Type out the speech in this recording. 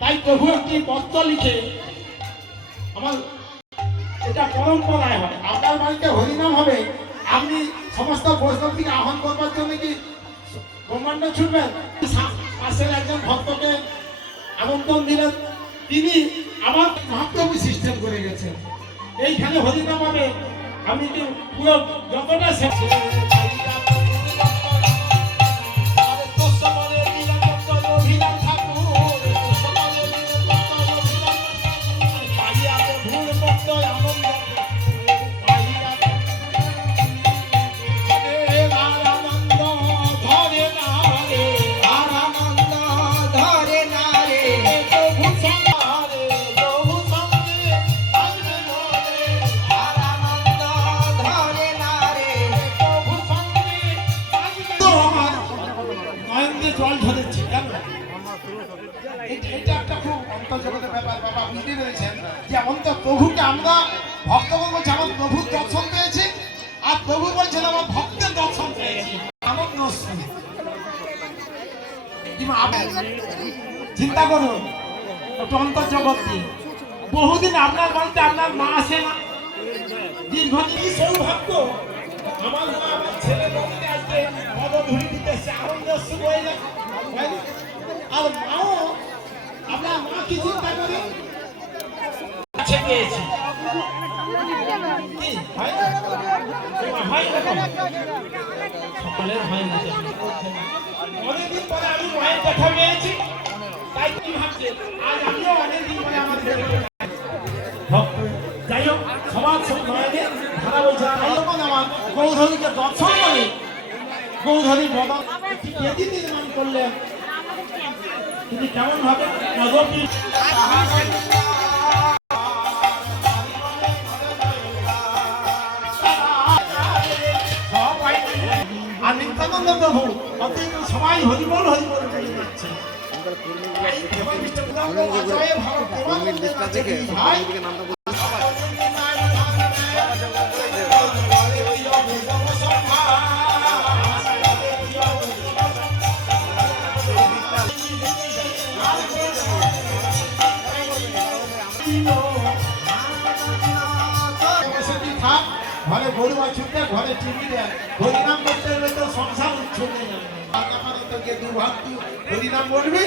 তাই প্রভু একটি পত্র লিখে আমার এটা পরম্পরায় হয়। আপনার বাড়িতে হরিনাম হবে, আপনি সমস্ত বৈষ্ণব থেকে আহ্বান করবার জন্য কি ব্রহ্মাণ্ড ছুটবেন? পাশের একজন ভক্তকে আমন্ত্রণ দিলেন, তিনি আমার মহাপ্রভু সিস্টেম করে গেছেন, এইখানে হরিনাম হবে, আপনি কি পুরো যতটা জল ধরেছি। এটা একটা খুব অন্তর্জগতের ব্যাপার। বাবা বুঝতে পেরেছেন যে অন্তর প্রভুকে আমরা ভক্তগণ বলছে আমার প্রভুর দর্শন পেয়েছি, আর প্রভু বলছেন আমার ভক্তের দর্শন পেয়েছি। আনন্দ চিন্তা করুন একটু অন্তর্জগৎ দিয়ে। বহুদিন আপনার বাড়িতে আপনার মা আসে না, দীর্ঘদিন সৌভাগ্য আমার মা আমার ছেলে বলতে আসবে, পদধূলি দিতে আসছে, আনন্দ শুরু হয়ে যায়। আর মাও আপনার মা কি চিন্তা করে কাছে পেয়েছি সকালের হয় না, অনেকদিন পরে আমি মায়ের দেখা পেয়েছি, তাই কি ভাবছে আজ আমিও অনেকদিন পরে আমার যাই হোক সবার মায়েদের ধারা বলছে যখন আমার গৌধরীকে দর্শন করে গৌধরী বাবা কেজি নির্মাণ করলেন, তিনি কেমন ভাবে আর নিত্যানন্দ প্রভু সবাই হরিবল হরিবল চালিয়ে যাচ্ছে। ঘরে গরু বাছুরটা ঘরে টিভি দেয়, হরিনাম করতে হলে তো সংসার উচ্ছন্নে যাবে। হরিনাম বলবি